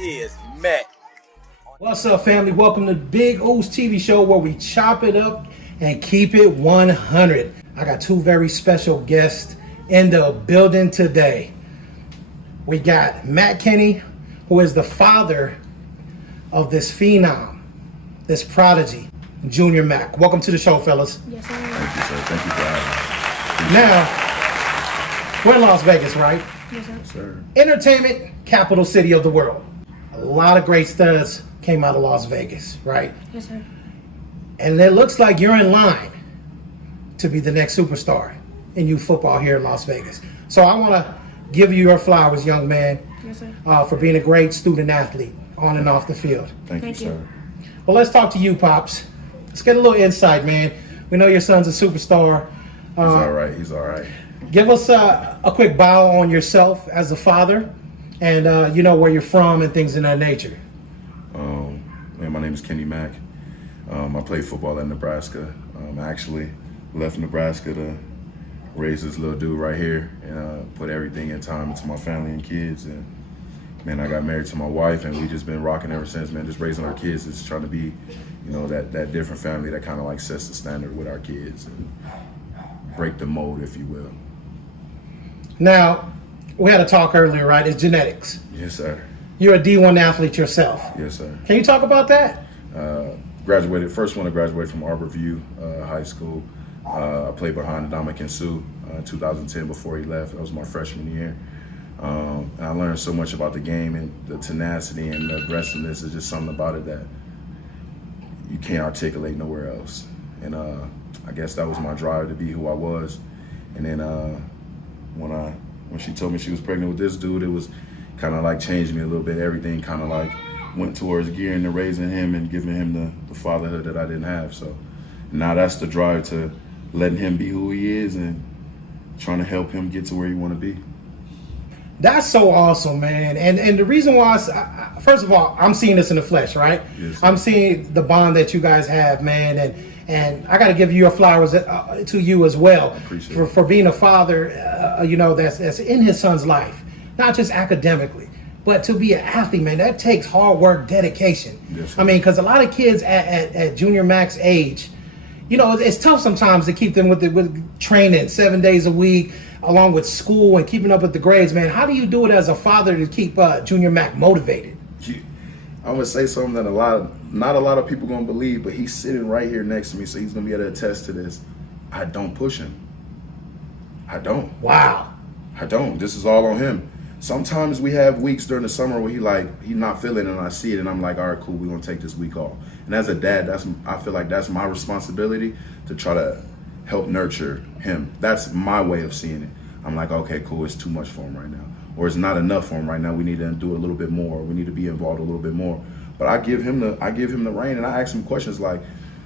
is Mack. What's up, family? Welcome to Big O's TV show where we chop it up and keep it 100. I got two very special guests in the building today. We got Matt Kenny, who is the father of this phenom, this prodigy, Jr Mack. Welcome to the show, fellas. Yes, sir. Thank you, sir. Thank you for having Now, we're in Las Vegas, right? Yes, sir. me. Sir. Entertainment capital city of the world. A lot of great studs came out of Las Vegas, right? Yes, sir. And it looks like you're in line to be the next superstar in youth football here in Las Vegas. So I want to give you your flowers, young man, Yes, sir. for being a great student athlete on and off the field. Thank you, Thank you. sir. Well, let's talk to you, Pops. Let's get a little insight, man. We know your son's a superstar. He's all right. He's all right. Give us a quick bio on yourself as a father and, you know, where you're from and things of that nature. My name is Kenny Mack. I played football at Nebraska. I actually left Nebraska to raise this little dude right here and put everything in time into my family and kids. And man, I got married to my wife, and we just been rocking ever since. Man, just raising our kids, just trying to be, you know, that different family that kind of like sets the standard with our kids and break the mold, if you will. Now, we had a talk earlier, right? It's genetics. Yes, sir. You're a D1 athlete yourself. Yes, sir. Can you talk about that? Graduated, first one to graduate from Arborview High School. I played behind Dominic and Sue in 2010 before he left. That was my freshman year. And I learned so much about the game, and the tenacity and the aggressiveness is just something about it that you can't articulate nowhere else. And I guess that was my drive to be who I was. And then when she told me she was pregnant with this dude, it was kind of like changed me a little bit. Everything kind of like went towards gearing to raising him and giving him the fatherhood that I didn't have. So now that's the drive to letting him be who he is and trying to help him get to where you want to be. That's so awesome, man. And the reason why, first of all, I'm seeing this in the flesh, right? Yes, I'm seeing the bond that you guys have, man. And I got to give your flowers to you as well for being a father, you know, that's in his son's life, not just academically, but to be an athlete, man. That takes hard work, dedication. Yes, I mean, because a lot of kids at Jr Mack's age, you know, it's tough sometimes to keep them with training 7 days a week, along with school and keeping up with the grades, man. How do you do it as a father to keep Jr Mack motivated? I'm gonna say something that not a lot of people gonna believe, but he's sitting right here next to me, so he's gonna be able to attest to this. I don't push him. I don't. Wow. I don't. This is all on him. Sometimes we have weeks during the summer where he's not feeling it, and I see it, and I'm like, all right, cool, we're gonna take this week off. And as a dad, I feel like that's my responsibility to try to help nurture him. That's my way of seeing it. I'm like, okay, cool, it's too much for him right now, or it's not enough for him right now. We need to do a little bit more. We need to be involved a little bit more. But I give him the rein, and I ask him questions like,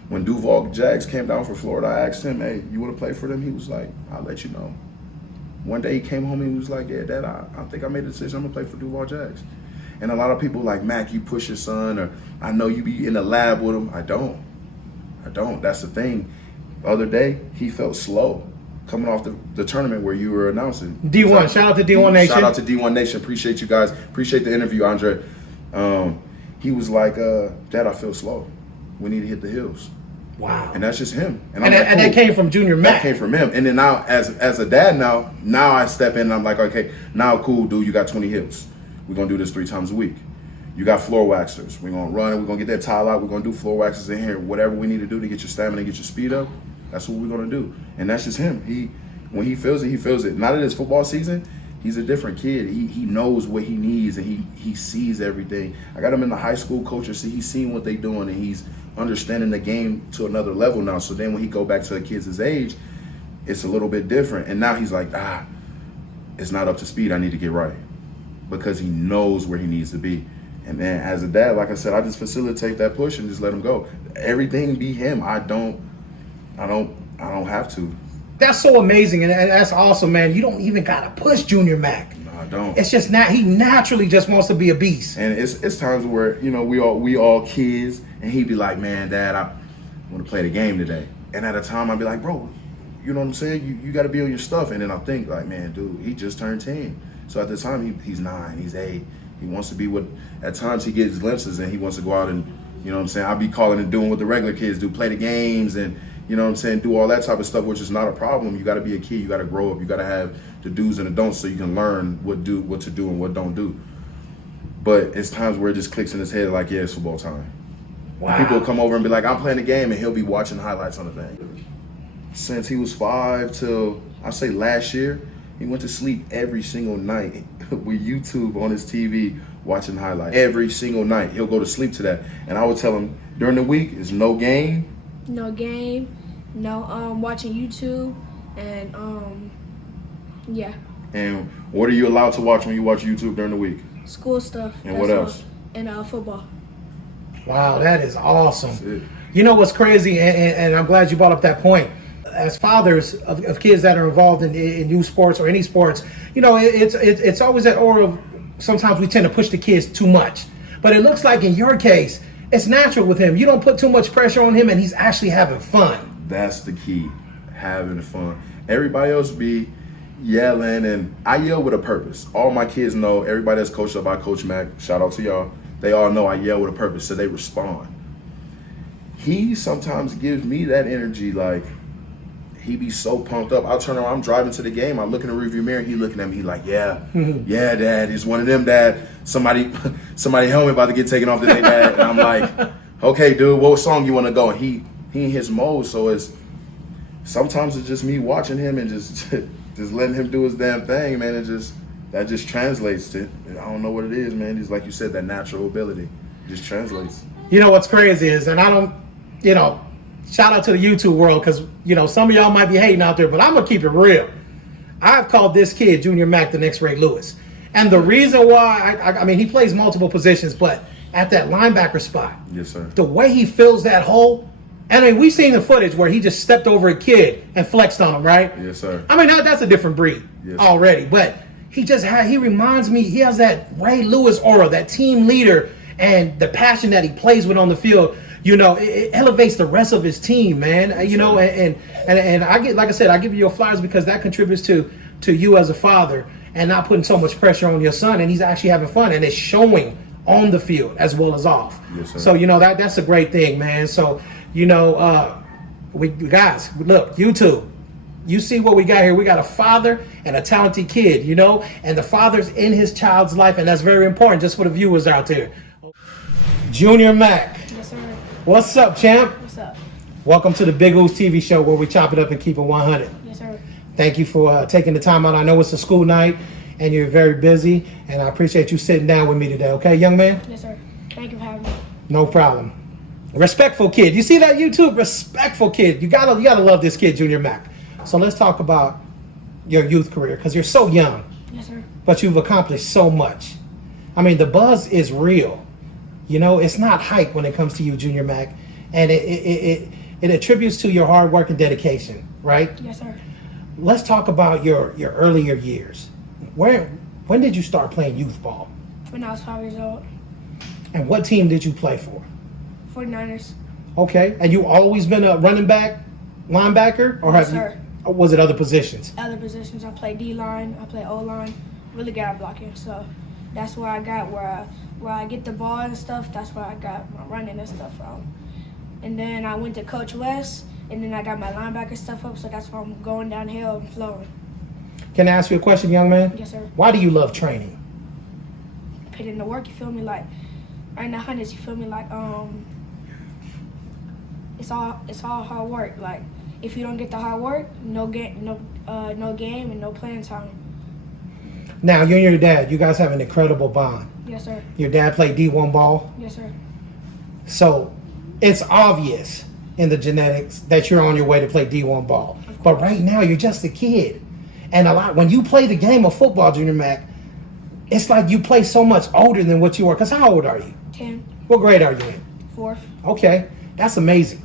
when Duval Jags came down for Florida, I asked him, hey, you want to play for them? He was like, I'll let you know. One day he came home and he was like, yeah, Dad, I think I made a decision. I'm going to play for Duval Jags. And a lot of people like, Mac, you push your son, or I know you be in the lab with him. I don't. That's the thing. The other day, he felt slow coming off the tournament where you were announcing. D1, shout out to D1 Nation. Shout out to D1 Nation. Appreciate you guys. Appreciate the interview, Andre. He was like, Dad, I feel slow. We need to hit the hills. Wow. And that's just him. And that came from Jr Mack. That came from him. And then now, as a dad now I step in and I'm like, okay, now cool, dude, you got 20 hills. We're going to do this 3 times a week. You got floor waxers. We're going to run, we're going to get that tile out. We're going to do floor waxers in here. Whatever we need to do to get your stamina, get your speed up, that's what we're going to do. And that's just him. When he feels it, he feels it. Now that it's football season, he's a different kid. He knows what he needs, and he sees everything. I got him in the high school culture, so he's seeing what they're doing, and he's understanding the game to another level now. So then when he go back to the kids his age, it's a little bit different. And now he's like, it's not up to speed. I need to get right, because he knows where he needs to be. And then as a dad, like I said, I just facilitate that push and just let him go. Everything be him. I don't have to. That's so amazing, and that's awesome, man. You don't even gotta push Jr Mack. No, I don't. It's just he naturally just wants to be a beast. And it's times where, you know, we all kids, and he'd be like, man, Dad, I want to play the game today. And at a time I'd be like, bro, you know what I'm saying? You got to be on your stuff. And then I think like, man, dude, he just turned 10. So at the time he's 9, he's 8. He wants to be what, at times he gets glimpses and he wants to go out and, you know what I'm saying, I'll be calling and doing what the regular kids do, play the games and, you know what I'm saying, do all that type of stuff, which is not a problem. You got to be a kid. You got to grow up. You got to have the do's and the don'ts so you can learn what to do and what don't do. But it's times where it just clicks in his head like, yeah, it's football time. Wow. People will come over and be like, I'm playing the game, and he'll be watching highlights on the thing. Since he was 5 till, I say last year, he went to sleep every single night with YouTube on his TV watching highlights. Every single night. He'll go to sleep to that. And I would tell him, during the week, it's no game. No game, no watching YouTube, and yeah. And what are you allowed to watch when you watch YouTube during the week? School stuff. And what else? And football. Wow, that is awesome. You know what's crazy, and I'm glad you brought up that point. As fathers of kids that are involved in youth sports or any sports, you know, it's always that aura of sometimes we tend to push the kids too much. But it looks like in your case, it's natural with him. You don't put too much pressure on him, and he's actually having fun. That's the key, having fun. Everybody else be yelling, and I yell with a purpose. All my kids know, everybody that's coached up by Coach Mack, shout out to y'all, they all know I yell with a purpose, so they respond. He sometimes gives me that energy, like, he be so pumped up. I'll turn around, I'm driving to the game, I look in the rearview mirror, he looking at me, he like, yeah, yeah, Dad, he's one of them, Dad. Somebody helmet about to get taken off today, Dad. And I'm like, okay, dude, what song you want to go? And he in his mode, so sometimes it's just me watching him and just letting him do his damn thing, man. That just translates to, I don't know what it is, man. Just like you said, that natural ability, it just translates. You know what's crazy is, and I don't, you know, shout out to the YouTube world, because, you know, some of y'all might be hating out there, but I'm going to keep it real. I've called this kid, Jr Mack, the next Ray Lewis. And the reason why, I mean, he plays multiple positions, but at that linebacker spot, yes, sir, the way he fills that hole, and I mean, we've seen the footage where he just stepped over a kid and flexed on him, right? Yes, sir. I mean, that's a different breed already, but he reminds me, he has that Ray Lewis aura, that team leader, and the passion that he plays with on the field. You know, it elevates the rest of his team, man. Yes, you know, and I get, like I said, I give you your flowers because that contributes to you as a father and not putting so much pressure on your son, and he's actually having fun, and it's showing on the field as well as off. Yes, sir. So, you know, that's a great thing, man. So, you know, we guys, look, YouTube, you see what we got here. We got a father and a talented kid, you know, and the father's in his child's life, and that's very important just for the viewers out there. Jr Mack. Yes, sir. What's up, champ? What's up? Welcome to the Big O's TV show where we chop it up and keep it 100. Yes, sir. Thank you for taking the time out. I know it's a school night and you're very busy, and I appreciate you sitting down with me today. Okay, young man? Yes, sir. Thank you for having me. No problem. Respectful kid. You see that, YouTube? Respectful kid. You gotta love this kid, Jr Mack. So let's talk about your youth career, because you're so young. Yes, sir. But you've accomplished so much. I mean, the buzz is real. You know, it's not hype when it comes to you, Jr Mack, and it attributes to your hard work and dedication, right? Yes, sir. Let's talk about your earlier years. When did you start playing youth ball? When I was 5 years old. And what team did you play for? 49ers. Okay, and you always been a running back, linebacker, or Yes, sir. Or was it other positions? Other positions. I play D-line. I play O-line. Really good at blocking. So that's where I got where I get the ball and stuff. That's where I got my running and stuff from. And then I went to Coach West, and then I got my linebacker stuff up. So that's why I'm going downhill and flowing. Can I ask you a question, young man? Yes, sir. Why do you love training? Put in the work. You feel me? Like right in the hundreds. You feel me? Like it's all hard work. Like if you don't get the hard work, no game, and no playing time. Now, you and your dad, you guys have an incredible bond. Yes, sir. Your dad played D1 ball. Yes, sir. So it's obvious in the genetics that you're on your way to play D1 ball. But right now, you're just a kid. And when you play the game of football, Jr Mack, it's like you play so much older than what you are. Because how old are you? 10. What grade are you in? 4th. Okay, that's amazing.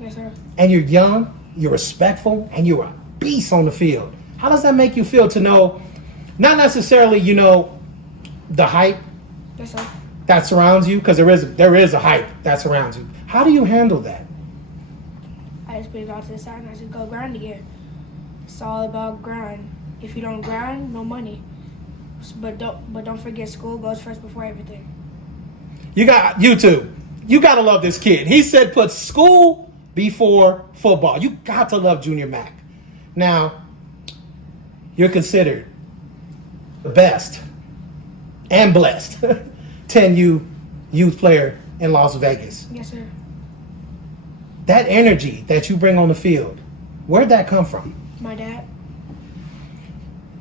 Yes, sir. And you're young, you're respectful, and you're a beast on the field. How does that make you feel to know, not necessarily, you know, the hype Yes, sir. that surrounds you, because there is a hype that surrounds you. How do you handle that? I just put it all to the side and I just go grind again. It's all about grind. If you don't grind, no money. But don't forget, school goes first before everything. You got YouTube. You got to love this kid. He said put school before football. You got to love Jr Mack. Now, you're considered the best and blessed 10U youth player in Las Vegas. Yes, sir. That energy that you bring on the field, where'd that come from? My dad.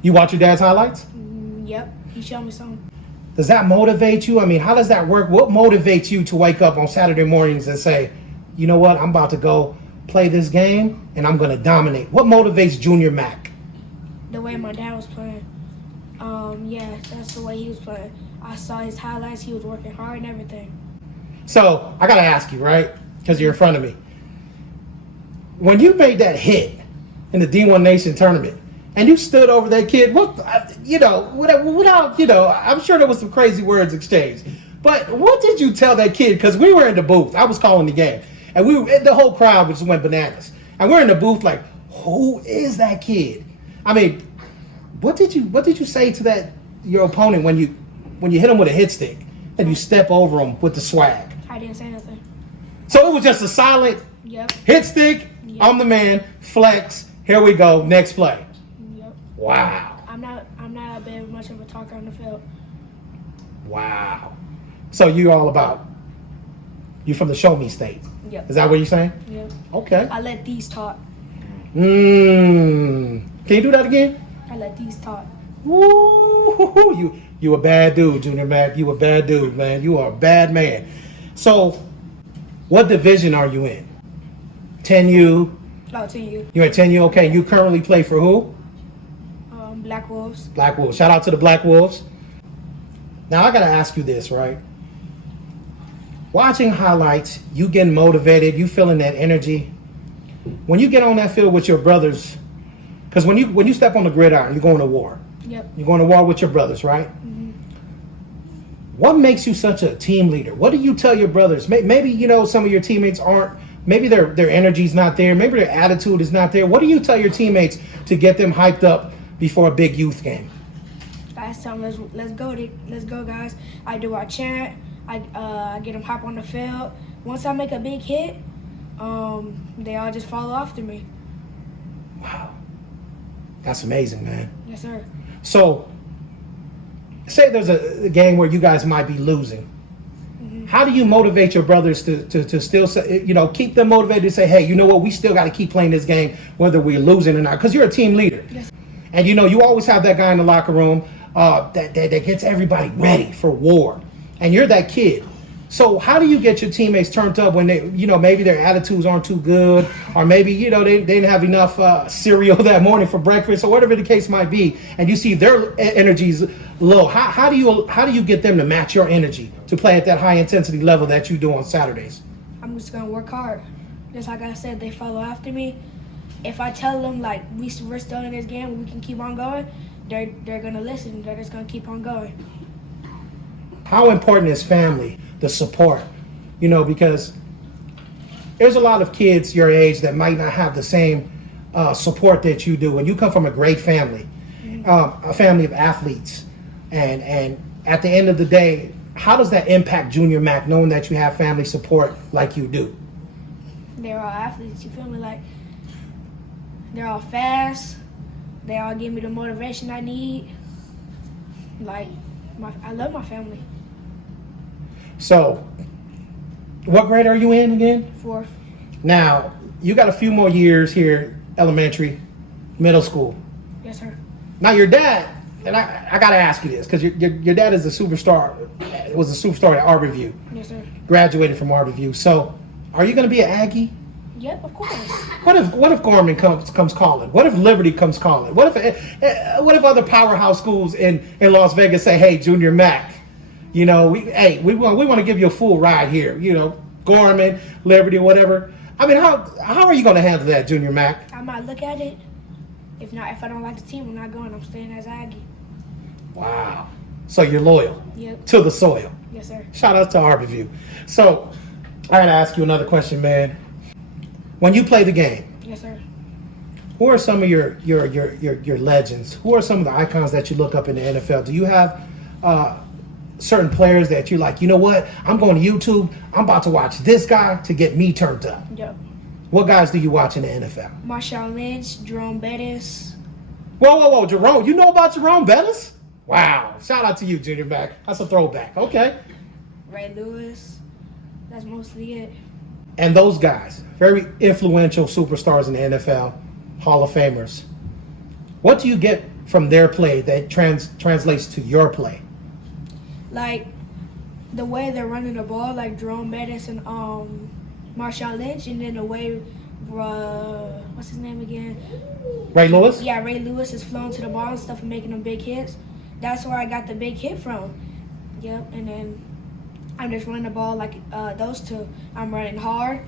You watch your dad's highlights? Yep. He showed me some. Does that motivate you? I mean, how does that work? What motivates you to wake up on Saturday mornings and say, you know what, I'm about to go play this game and I'm going to dominate? What motivates Jr Mack? The way my dad was playing. Yeah, that's the way he was playing. I saw his highlights. He was working hard and everything. So I got to ask you, right? Because you're in front of me. When you made that hit in the D1 Nation tournament and you stood over that kid, I'm sure there was some crazy words exchanged. But what did you tell that kid? Because we were in the booth. I was calling the game. And the whole crowd just went bananas. And we're in the booth like, who is that kid? I mean, what did you say to your opponent when you hit him with a hit stick and you step over him with the swag? I didn't say nothing. So it was just a silent hit stick. Yep. I'm the man. Flex. Here we go. Next play. Yep. Wow. I'm not a bit much of a talker on the field. Wow. So you from the show me state. Yep. Is that what you're saying? Yep. Okay. I let these talk. Can you do that again? I let these talk. Woo! You a bad dude, Jr Mack. You a bad dude, man. You are a bad man. So, what division are you in? 10U? Oh, 10U. You're in 10U, okay. You currently play for who? Black Wolves. Black Wolves. Shout out to the Black Wolves. Now, I got to ask you this, right? Watching highlights, you getting motivated, you feeling that energy. When you get on that field with your brothers, because when you step on the gridiron, you're going to war. Yep. You're going to war with your brothers, right? Mm-hmm. What makes you such a team leader? What do you tell your brothers? Maybe some of your teammates aren't. Maybe their energy's not there. Maybe their attitude is not there. What do you tell your teammates to get them hyped up before a big youth game? I tell them, let's go, guys. I do our chant. I get them hop on the field. Once I make a big hit, they all just follow after me. Wow. That's amazing, man. Yes, sir. So, say there's a game where you guys might be losing. Mm-hmm. How do you motivate your brothers to still say, keep them motivated to say, hey, you know what, we still got to keep playing this game whether we're losing or not? Because you're a team leader. Yes. And you always have that guy in the locker room that gets everybody ready for war. And you're that kid. So how do you get your teammates turned up when they, maybe their attitudes aren't too good, or maybe, they didn't have enough cereal that morning for breakfast, or whatever the case might be, and you see their energy's low. How do you get them to match your energy to play at that high intensity level that you do on Saturdays? I'm just gonna work hard. Just like I said, they follow after me. If I tell them like we're still in this game, we can keep on going, they're gonna listen. They're just gonna keep on going. How important is family, the support? Because there's a lot of kids your age that might not have the same support that you do. And you come from a great family, a family of athletes. And at the end of the day, how does that impact Jr Mack, knowing that you have family support like you do? They're all athletes, you feel me? Like, they're all fast. They all give me the motivation I need. Like, I love my family. So, what grade are you in again? 4th. Now, you got a few more years here, elementary, middle school. Yes, sir. Now, your dad, and I got to ask you this, because your dad is a superstar, was a superstar at Arborview. Yes, sir. Graduated from Arborview. So, are you going to be an Aggie? Yep, of course. What if Gorman comes calling? What if Liberty comes calling? What if other powerhouse schools in Las Vegas say, hey, Jr Mack, we want to give you a full ride here. Gorman, Liberty, whatever. I mean, how are you going to handle that, Jr Mack? I might look at it. If I don't like the team, I'm not going. I'm staying as Aggie. Wow. So you're loyal. Yep. To the soil. Yes, sir. Shout out to Arborview. So I got to ask you another question, man. When you play the game, yes, sir, Who are some of your legends? Who are some of the icons that you look up in the NFL? Do you have certain players that you're like, you know what? I'm going to YouTube. I'm about to watch this guy to get me turned up. Yep. What guys do you watch in the NFL? Marshawn Lynch, Jerome Bettis. Whoa, Jerome. You know about Jerome Bettis? Wow. Shout out to you, Jr Mack. That's a throwback. Okay. Ray Lewis. That's mostly it. And those guys, very influential superstars in the NFL, Hall of Famers. What do you get from their play that translates to your play? Like the way they're running the ball, like Jerome Bettis and Marshawn Lynch, and then the way what's his name again? Ray Lewis? Yeah, Ray Lewis is flowing to the ball and stuff and making them big hits. That's where I got the big hit from. Yep, and then I'm just running the ball like those two. I'm running hard.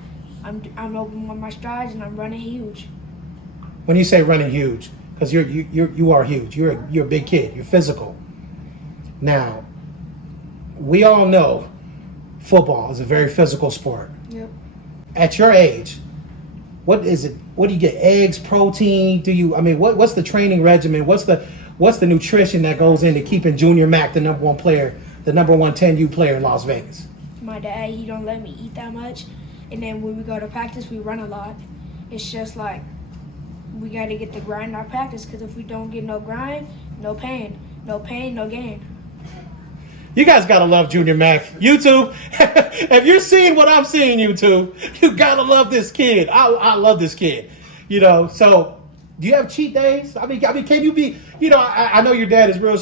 I'm open with my strides and I'm running huge. When you say running huge, because you are huge. You're a big kid. You're physical. Now, we all know football is a very physical sport. Yep. At your age, what is it? What do you get? Eggs, protein? What's the training regimen? What's the nutrition that goes into keeping Jr Mack the number one player, the number one 10U player in Las Vegas? My dad, he don't let me eat that much, and then when we go to practice, we run a lot. It's just like we got to get the grind in our practice, because if we don't get no grind, no pain, no gain. You guys gotta love Jr Mack. YouTube, if you're seeing what I'm seeing, YouTube, you gotta love this kid. I love this kid. So do you have cheat days? I mean, can you be? I know your dad is real.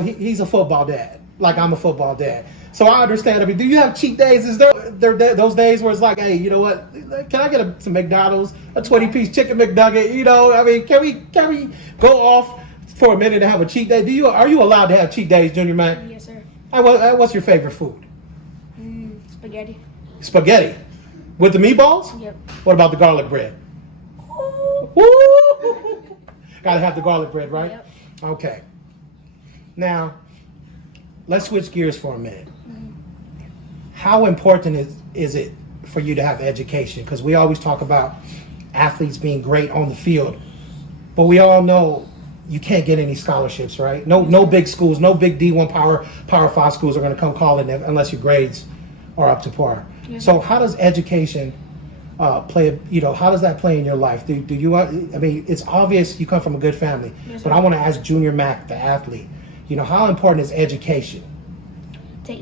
He's a football dad, like I'm a football dad. So I understand. I mean, do you have cheat days? Is there those days where it's like, hey, you know what? Can I get some McDonald's, a 20-piece chicken McNugget? Can we go off for a minute and have a cheat day? Are you allowed to have cheat days, Jr Mack? Yes, sir. What's your favorite food? Spaghetti. Spaghetti. With the meatballs? Yep. What about the garlic bread? Woo! Gotta have the garlic bread, right? Yep. Okay. Now, let's switch gears for a minute. How important is it for you to have education? Because we always talk about athletes being great on the field, but we all know you can't get any scholarships, right? No big schools, no big D1 Power 5 schools are going to come calling unless your grades are up to par. Yes. So how does education play? How does that play in your life? Do you? It's obvious you come from a good family, yes, but I want to ask Jr Mack, the athlete. How important is education?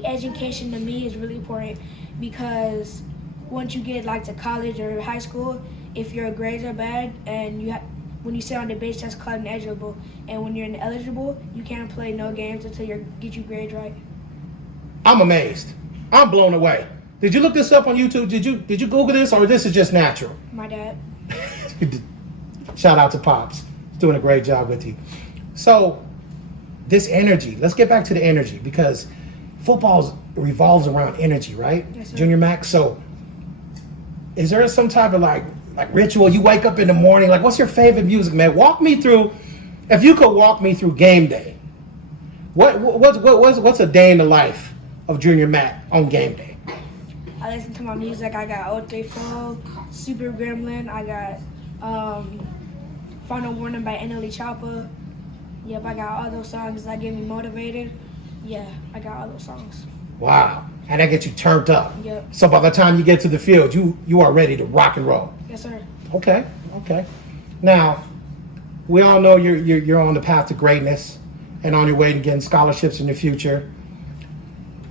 Education to me is really important, because once you get like to college or high school, if your grades are bad and when you sit on the bench, that's called ineligible. And when you're ineligible, you can't play no games until you get your grades right. I'm amazed. I'm blown away. Did you look this up on YouTube? Did you Google this, or this is just natural? My dad. Shout out to Pops. He's doing a great job with you. So, this energy, let's get back to the energy, because football revolves around energy, right? Yes, sir. Jr Mack. So, is there some type of like ritual? You wake up in the morning, like, what's your favorite music, man? Walk me through, if you could walk me through game day. What's a day in the life of Jr Mack on game day? I listen to my music. I got 034, Super Gremlin. I got Final Warning by NLE Chopper. Yep, I got all those songs that get me motivated. Yeah, I got all those songs. Wow. And that gets you turned up. Yep. So by the time you get to the field, you are ready to rock and roll. Yes, sir. Okay. Now, we all know you're on the path to greatness and on your way to getting scholarships in the future.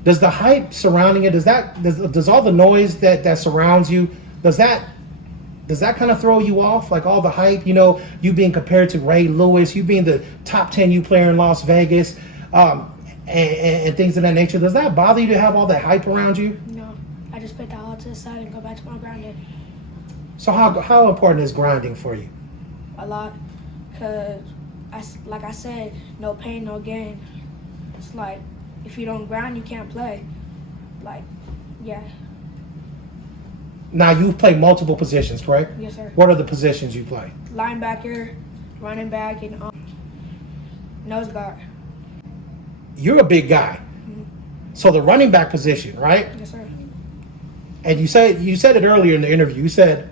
Does the hype surrounding it, does all the noise that surrounds you, does that kind of throw you off? Like all the hype, you being compared to Ray Lewis, you being the top 10U player in Las Vegas, and things of that nature. Does that bother you to have all that hype around you? No, I just put that all to the side and go back to my grinding. So how important is grinding for you? A lot, because like I said, no pain, no gain. It's like, if you don't grind, you can't play. Like, yeah. Now, you play multiple positions, correct? Yes, sir. What are the positions you play? Linebacker, running back, and nose guard. You're a big guy. Mm-hmm. So the running back position, right? Yes, sir. And you said it earlier in the interview. You said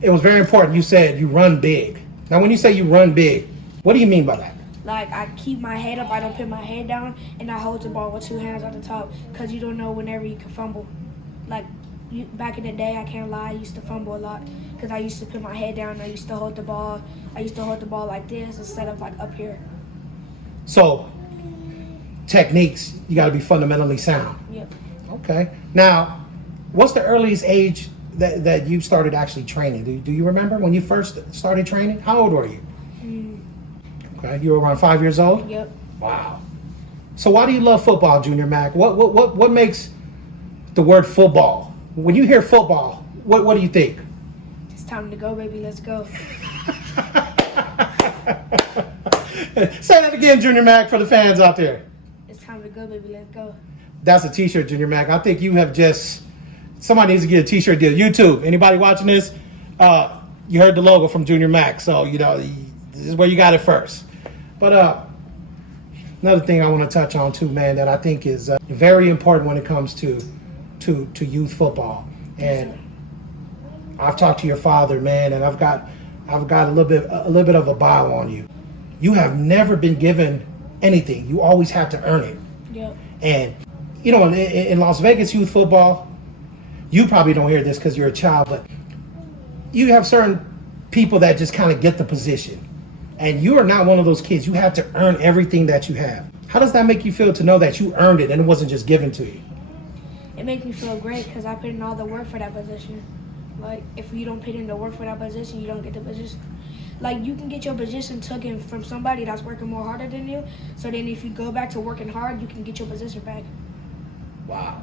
it was very important. You said you run big. Now, when you say you run big, what do you mean by that? Like, I keep my head up, I don't put my head down, and I hold the ball with 2 hands at the top, because you don't know whenever you can fumble. Like, back in the day, I can't lie, I used to fumble a lot, because I used to put my head down, I used to hold the ball. I used to hold the ball like this instead of like up here. So, techniques, you got to be fundamentally sound. Yep. Okay. Now, what's the earliest age that you started actually training? Do you remember when you first started training? How old were you? Okay, you were around 5 years old? Yep. Wow. So why do you love football, Jr Mack? What makes the word football? When you hear football, what do you think? It's time to go, baby. Let's go. Say that again, Jr Mack, for the fans out there. It's time to go, baby. Let's go. That's a t-shirt, Jr Mack. I think you have just, somebody needs to get a t-shirt deal. YouTube, anybody watching this, you heard the logo from Jr Mack, so you know this is where you got it first. But another thing I want to touch on too, man, that I think is very important when it comes to youth football. And I've talked to your father, man, and I've got a little bit of a bio on you. You have never been given anything. You always had to earn it. Yep. And you know, in Las Vegas youth football, you probably don't hear this because you're a child, but you have certain people that just kind of get the position. And you are not one of those kids. You have to earn everything that you have. How does that make you feel to know that you earned it and it wasn't just given to you? It makes me feel great because I put in all the work for that position. Like, if you don't put in the work for that position, you don't get the position. Like, you can get your position taken from somebody that's working more harder than you. So then if you go back to working hard, you can get your position back. Wow.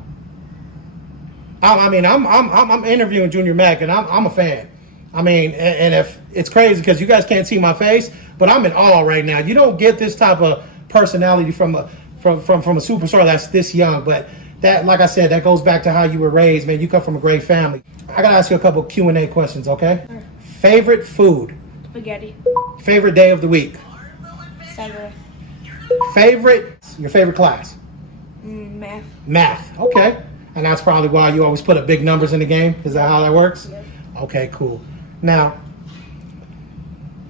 I mean, I'm interviewing Jr Mack, and I'm a fan. I mean, and if it's crazy because you guys can't see my face, but I'm in awe right now. You don't get this type of personality from a superstar that's this young. But that, like I said, that goes back to how you were raised, man. You come from a great family. I gotta ask you a couple Q&A questions, okay? Sure. Favorite food? Spaghetti. Favorite day of the week? Saturday. Your favorite class? Math. Math. Okay. And that's probably why you always put up big numbers in the game. Is that how that works? Yep. Okay, cool. Now,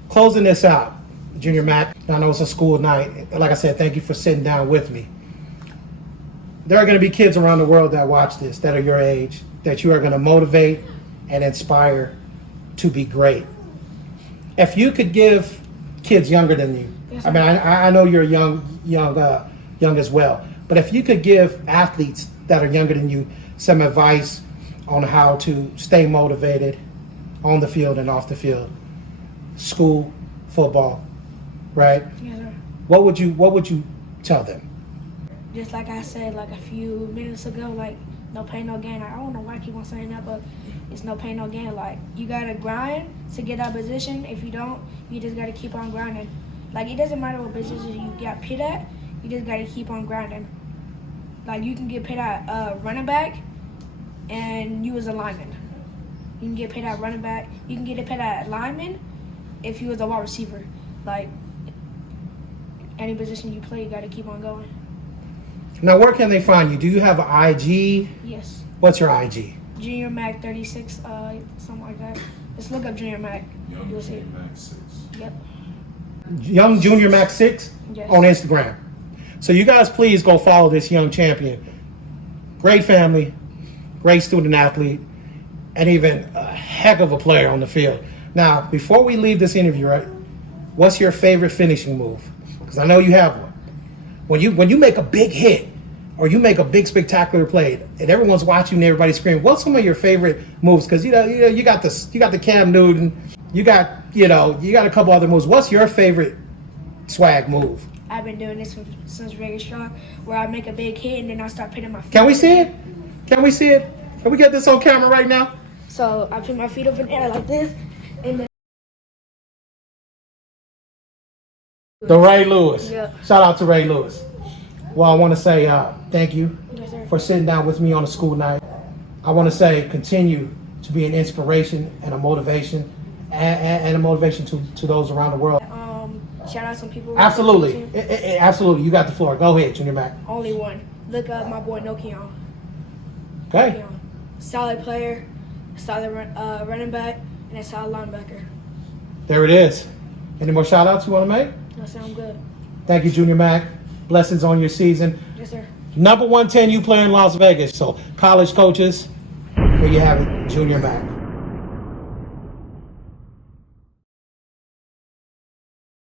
closing this out, Jr Mack, I know it's a school night. Like I said, thank you for sitting down with me. There are going to be kids around the world that watch this, that are your age, that you are going to motivate and inspire to be great. If you could give kids younger than you, yes, I mean, I know you're young as well, but if you could give athletes that are younger than you some advice on how to stay motivated on the field and off the field, school, football, right? Yes, sir. What would you tell them? Just like I said like a few minutes ago, like, no pain, no gain. I don't know why I keep on saying that, but it's no pain, no gain. Like, you gotta grind to get that position. If you don't, you just gotta keep on grinding. Like, it doesn't matter what position you get paid at, you just gotta keep on grinding. Like, you can get paid at running back, and you was a lineman. You can get paid at running back. You can get paid at lineman if you was a wide receiver. Like, any position you play, you gotta keep on going. Now, where can they find you? Do you have an IG? Yes. What's your IG? Jr Mack 36, something like that. Just look up Jr Mack. You'll see it. Mack 6. Yep. Young Jr Mack 6 Yes. on Instagram. So you guys please go follow this young champion. Great family, great student athlete, and even a heck of a player on the field. Now, before we leave this interview, right, what's your favorite finishing move? Because I know you have one. When you make a big hit or you make a big spectacular play and everyone's watching and everybody's screaming, what's some of your favorite moves? Because you got the Cam Newton, you got a couple other moves. What's your favorite swag move? I've been doing this since very strong, where I make a big hit and then I start putting my feet. Can we see it? Can we see it? Can we get this on camera right now? So I put my feet up in the air like this, and then. The Ray Lewis. Yeah. Shout out to Ray Lewis. Well, I want to say thank you Yes, sir. for sitting down with me on a school night. I want to say continue to be an inspiration and a motivation and a motivation to those around the world. Shout out some people. Absolutely. Absolutely. You got the floor. Go ahead, Jr Mack. Only one. Look up my boy Nokion. Okay. Solid player, solid running back, and a solid linebacker. There it is. Any more shout outs you want to make? That sound good. Thank you, Jr Mack. Blessings on your season. Yes, sir. Number 110 you play in Las Vegas. So college coaches, there you have it, Jr Mack.